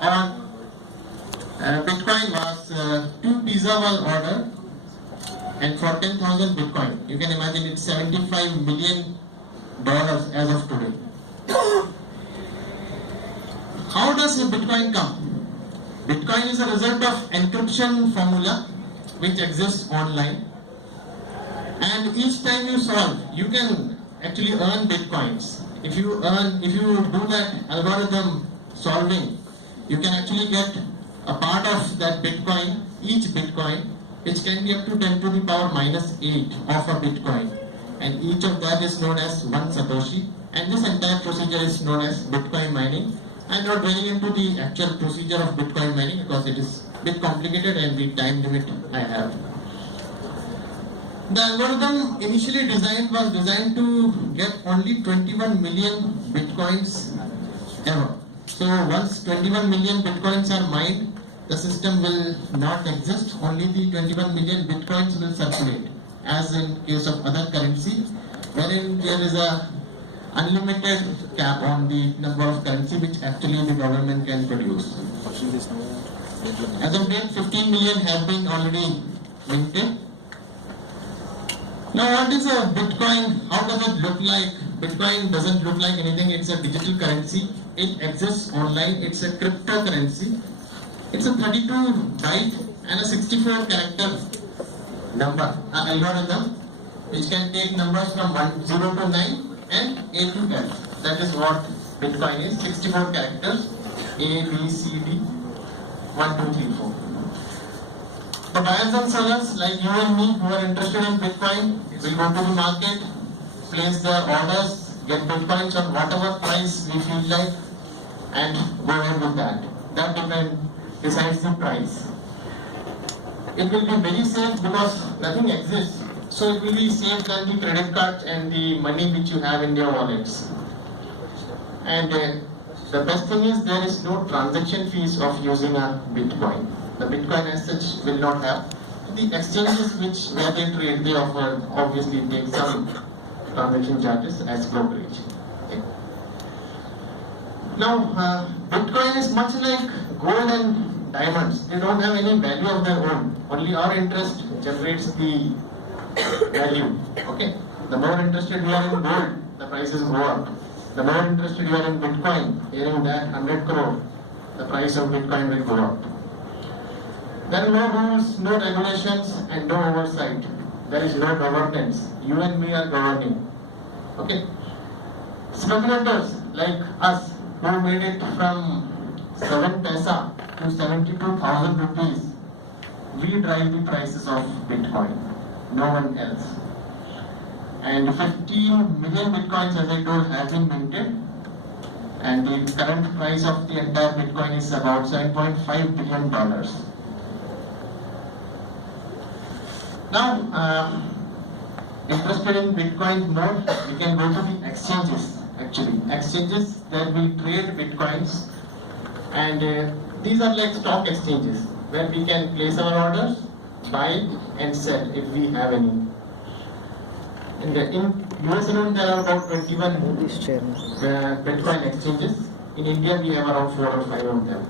on Bitcoin was 2 pizza was ordered, and for 10,000 Bitcoin, you can imagine it's $75 million as of today. How does Bitcoin come? Bitcoin is a result of encryption formula which exists online, and each time you solve, you can actually earn Bitcoins. If you do that algorithm solving, you can actually get a part of that Bitcoin, each Bitcoin, which can be up to 10 to the power minus 8 of a Bitcoin, and each of that is known as 1 Satoshi, and this entire procedure is known as Bitcoin mining. I'm not going into the actual procedure of Bitcoin mining because it is a bit complicated and the time limit I have. The algorithm initially was designed to get only 21 million Bitcoins ever. So once 21 million Bitcoins are mined, the system will not exist. Only the 21 million Bitcoins will circulate, as in case of other currency, wherein there is a unlimited cap on the number of currency which actually the government can produce. As of date, 15 million have been already minted. Now, what is a Bitcoin? How does it look like? Bitcoin doesn't look like anything. It's a digital currency. It exists online. It's a cryptocurrency. It's a 32 byte and a 64 character number algorithm which can take numbers from 0 to 9 and A to F. That is what Bitcoin is. 64 characters. A, B, C, D. 1, 2, 3, 4. The buyers and sellers like you and me who are interested in Bitcoin will go to the market, place their orders, get Bitcoins on whatever price we feel like, and go ahead with that. That decides the price. It will be very safe because nothing exists. So it will be safe than the credit cards and the money which you have in your wallets. And the best thing is there is no transaction fees of using a Bitcoin. The Bitcoin as such will not have. The exchanges where they trade, they offer obviously take some transaction charges as brokerage. Okay. Now, Bitcoin is much like gold and diamonds. They don't have any value of their own. Only our interest generates the value. Okay. The more interested you are in gold, the prices go up. The more interested you are in Bitcoin, hearing that 100 crore, the price of Bitcoin will go up. There are no rules, no regulations, and no oversight. There is no governance. You and me are governing. Okay. Speculators like us who made it from 7 paisa to 72,000 rupees, we drive the prices of Bitcoin. No one else. And 15 million Bitcoins, as I told, have been minted. And the current price of the entire Bitcoin is about $7.5 billion. Now, interested in Bitcoin more, we can go to the exchanges. Actually, exchanges that will trade Bitcoins, and these are like stock exchanges where we can place our orders, buy and sell if we have any. In US alone there are about 21 Bitcoin exchanges. In India we have around 4 or 5 of them.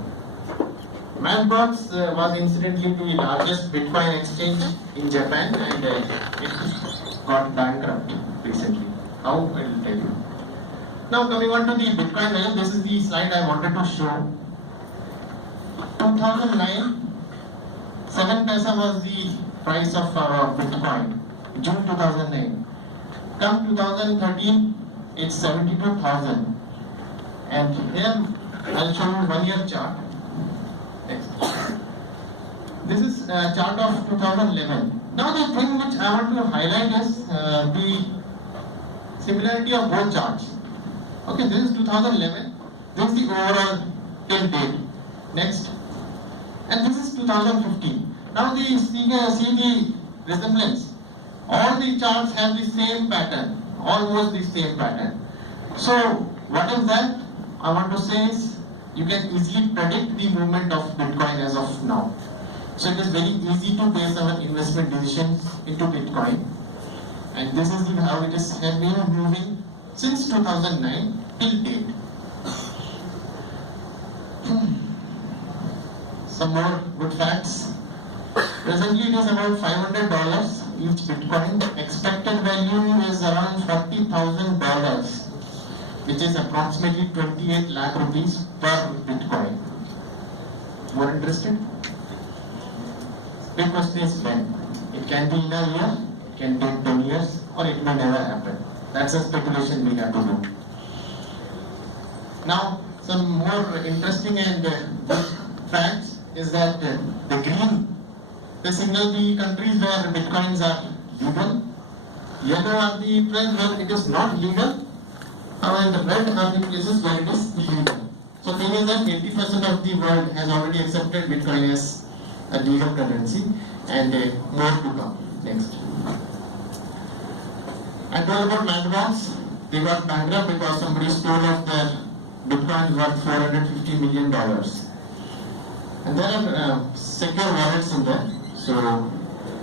Mt. Gox was incidentally the largest Bitcoin exchange in Japan, and it got bankrupt recently. How? I will tell you. Now coming on to the Bitcoin value, this is the slide I wanted to show. 2009, 7 paisa was the price of Bitcoin, June 2009. Come 2013, it's 72,000. And here I'll show you 1 year chart. Next. This is a chart of 2011. Now the thing which I want to highlight is the similarity of both charts. Okay, this is 2011. This is the overall till date. Next. And this is 2015. Now see the resemblance. All the charts have the same pattern, almost the same pattern. So what is that? I want to say is you can easily predict the movement of Bitcoin as of now. So it is very easy to base our investment decisions into Bitcoin. And this is how it has been moving since 2009 till date. some more good facts. Presently it is about $500 each Bitcoin. The expected value is around $40,000, which is approximately 28 lakh rupees per Bitcoin. More interested? The question is when. It can be in a year, it can take 10 years, or it may never happen. That's a speculation we have to do. Now, some more interesting and good facts is that the green, they signal the countries where Bitcoins are legal. Yellow are the places where it is not legal, and red are the places where it is illegal. So, thing is that 80% of the world has already accepted Bitcoin as a legal currency, and more to come. Next. I told about Madbox. They got bankrupt because somebody stole off their Bitcoin worth $450 million. And there are secure wallets in there, so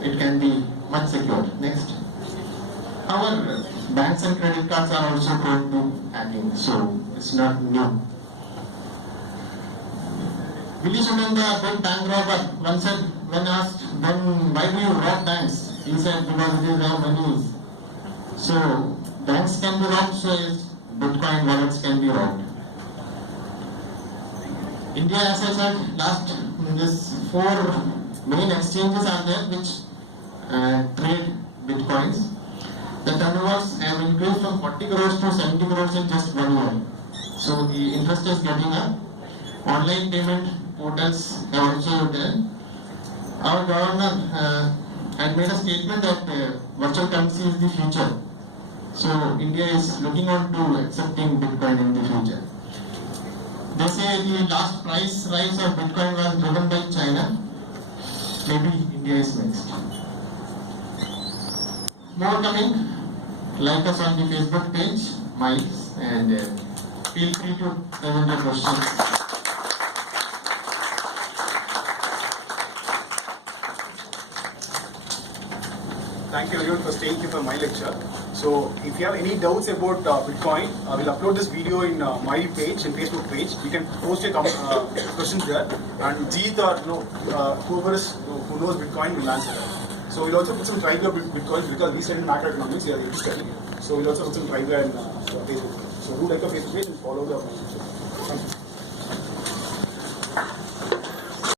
it can be much secure. Next. However, banks and credit cards are also prone to hacking, so it's not new. Willy Sudanga, big bank robber, once said, when asked, then why do you rob banks? He said, because it is their money. So, banks can be robbed, so Bitcoin wallets can be robbed. India, as I said, this 4 main exchanges are there which trade Bitcoins. The turnovers have increased from 40 crores to 70 crores in just 1 year. So, the interest is getting up. Online payment portals are also there. Our governor had made a statement that virtual currency is the future. So India is looking on to accepting Bitcoin in the future. They say the last price rise of Bitcoin was driven by China. Maybe India is next. More coming. Like us on the Facebook page, Miles, and feel free to present your questions. Thank you everyone for staying here for my lecture. So if you have any doubts about Bitcoin, I will upload this video in my page, in Facebook page. You can post your questions there, and Jeet or who knows Bitcoin will answer that. So we'll also put some trivia Bitcoin because we study macroeconomics, we are here to study. So we'll also put some trivia in Facebook page. So do like a Facebook page and follow the Facebook page. Thank you.